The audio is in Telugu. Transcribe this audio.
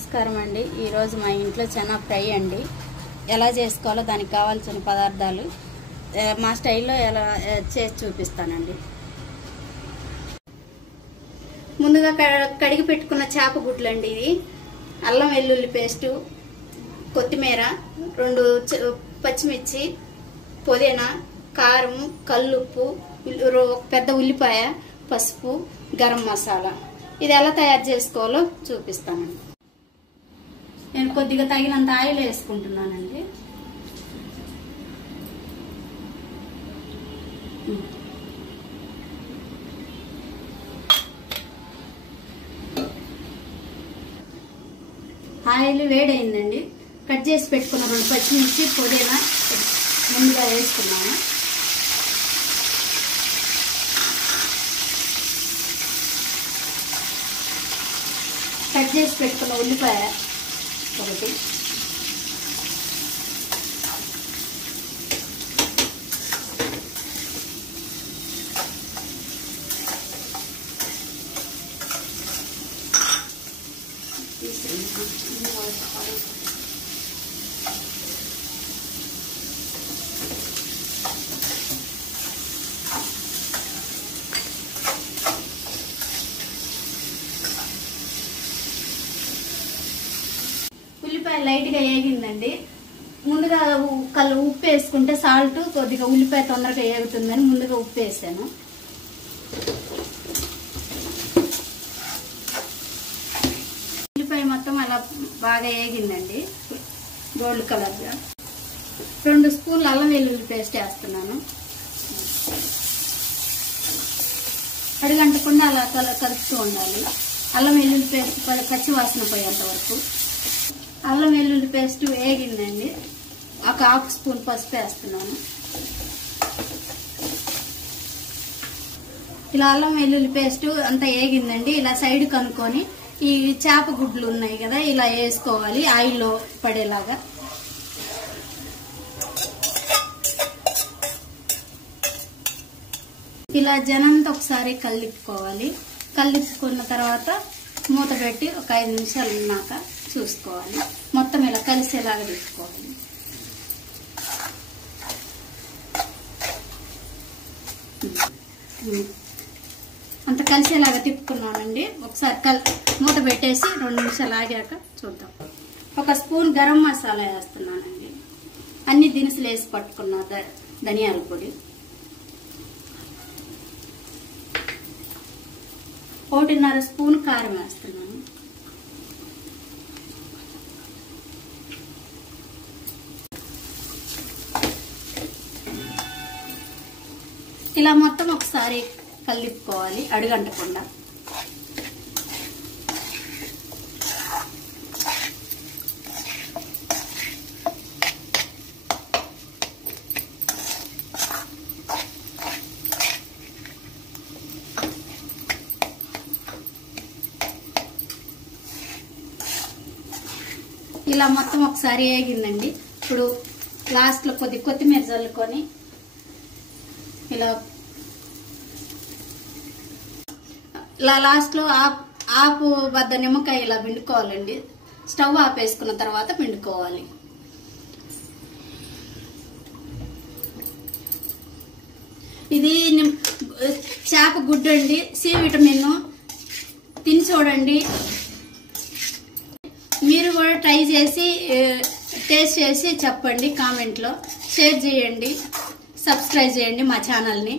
నమస్కారం అండి। ఈ రోజు మా ఇంట్లో చెనా ఫ్రై అండి। ఎలా చేసుకోవాలో దానికి కావాల్సిన పదార్థాలు మా స్టైల్లో ఎలా చేసి చూపిస్తానండి। ముందుగా కడిగి పెట్టుకున్న చేప గుడ్లు అండి। ఇది అల్లం వెల్లుల్లి పేస్ట్, కొత్తిమీర, 2 పచ్చిమిర్చి, పుదీనా, కారం, కల్లుప్పు, పెద్ద ఉల్లిపాయ, పసుపు, గరం మసాలా। ఇది ఎలా తయారు చేసుకోవాలో చూపిస్తానండి। నేను కొద్దిగా తగినంత ఆయిల్ వేసుకుంటున్నానండి। ఆయిల్ వేడైందండి। కట్ చేసి పెట్టుకున్న 2 పచ్చిమిర్చి, పుదీనా ముందుగా వేసుకున్నాను। కట్ చేసి పెట్టుకున్న ఉల్లిపాయ ఒకటి, ఉల్లిపాయ లైట్ గా వేగిందండి। ముందుగా ఉప్పు వేసుకుంటే సాల్ట్ కొద్దిగా ఉల్లిపాయ తొందరగా వేగుతుందని ముందుగా ఉప్పు వేసాను। ఉల్లిపాయ మొత్తం అలా బాగా వేగిందండి, గోల్డ్ కలర్ గా। 2 స్పూన్లు అల్లం వెల్లుల్లి పేస్ట్ వేస్తున్నాను। అడుగంటకుండా అలా కలుపుతూ ఉండాలి। అల్లం వెల్లుల్లి పేస్ట్ పచ్చి వాసన పోయేంత వరకు। అల్లం వెల్లుల్లి పేస్ట్ వేగిందండి, 1/2 స్పూన్ పసుపు వేస్తున్నాను। ఇలా అల్లం వెల్లుల్లి పేస్ట్ అంతా వేగిందండి। ఇలా సైడ్ కనుక్కొని ఈ చేప గుడ్లు ఉన్నాయి కదా, ఇలా వేసుకోవాలి ఆయిల్లో పడేలాగా। ఇలా జనంతా ఒకసారి కలిపుకోవాలి। కలిపుకున్న తర్వాత మూత పెట్టి ఒక 5 నిమిషాలు ఉన్నాక చూసుకోవాలి। మొత్తం ఇలా కలిసేలాగా పెట్టుకోవాలి। అంత కలిసేలాగా తిప్పుకున్నానండి। ఒకసారి మూత పెట్టేసి 2 నిమిషాలు ఆగాక చూద్దాం। 1 స్పూన్ గరం మసాలా వేస్తున్నానండి। అన్ని దినుసులు వేసి పట్టుకున్నా, ధనియాల పొడి, 1.5 స్పూన్ కారం వేస్తున్నాను। ఇలా మొత్తం ఒకసారి కలిపుకోవాలి అడుగంటకుండా। ఇలా మొత్తం ఒకసారి వేగిందండి। ఇప్పుడు లాస్ట్ లో కొత్తిమీర చల్లుకొని ఇలా లాస్ట్ లో ఆపు వద్ద నిమ్మకాయ ఇలా పిండుకోవాలండి। స్టవ్ ఆపేసుకున్న తర్వాత పిండుకోవాలి। ఇది చేప గుడ్డు అండి, సి విటమిన్, తిని చూడండి। మీరు కూడా ట్రై చేసి టేస్ట్ చేసి చెప్పండి, కామెంట్లో షేర్ చేయండి, సబ్స్క్రైబ్ చేయండి మా ఛానల్ని।